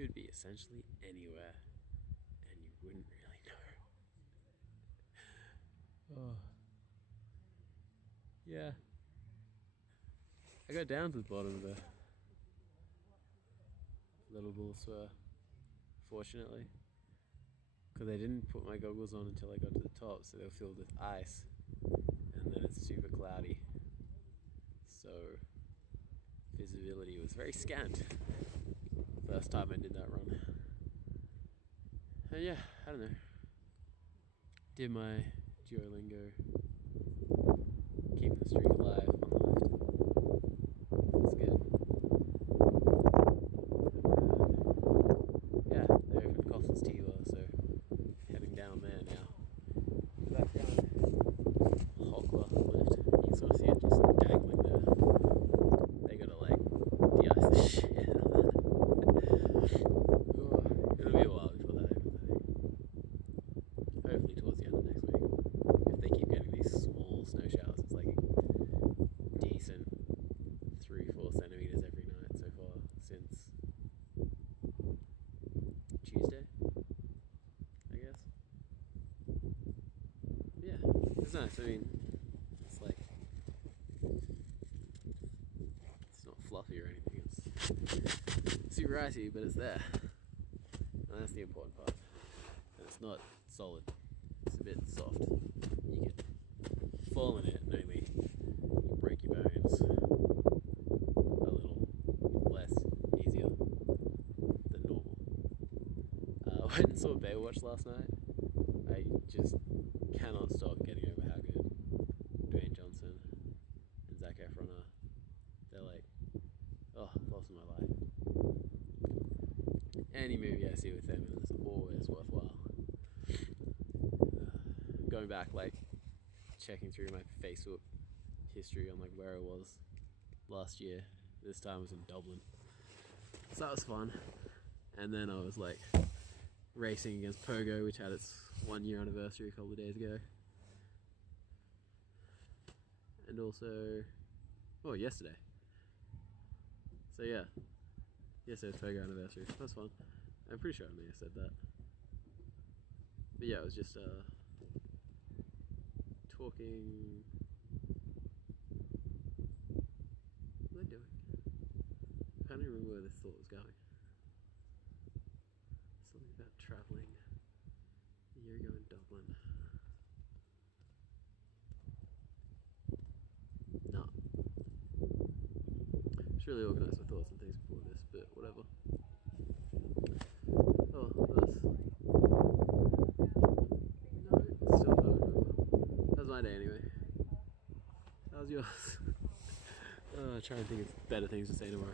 could be essentially anywhere, and you wouldn't really know. Oh, yeah. I got down to the bottom of the little bull swell, fortunately, because I didn't put my goggles on until I got to the top, so they were filled with ice, and then it's super cloudy, so visibility was very scant. First time I did that run. And yeah, I don't know. Did my Duolingo, keeping the streak alive on the lift. That's good. Yeah, they opened Coffles Tiwa, so heading down there now. Back down Hogwa lift. You can sort of see it just dangling there. They gotta like de-ice the shit out of that. Oh, it'll be a while before that opens, I think. Hopefully towards the end of next week. If they keep getting these small snow showers, it's like a decent 3-4 centimeters every night so far since Tuesday, I guess. Yeah, it's nice. I mean, it's like, it's not fluffy or anything. It's super icy, but it's there. And that's the important part. And it's not solid. It's a bit soft. You can fall in it and only break your bones a little less easier than normal. I went and saw Baywatch last night. I just cannot stop getting over how good Dwayne Johnson and Zac Efron are. They're like, oh, loves of my life. Any movie I see with them is always worthwhile. Going back, like, checking through my Facebook history on like where I was last year. This time I was in Dublin, so that was fun. And then I was like racing against Pogo, which had its 1-year anniversary a couple of days ago. And also, oh, yesterday. So yeah, yesterday was Pogo anniversary. That was fun. I'm pretty sure I may have said that. But yeah, it was just talking. What was I doing? I can't even remember where this thought was going. Something about travelling a year ago in Dublin. No. Should really organise my thoughts and things before this, but whatever. Oh, that's... No, still can't remember. That was my day anyway. How's yours? Try and think of better things to say tomorrow.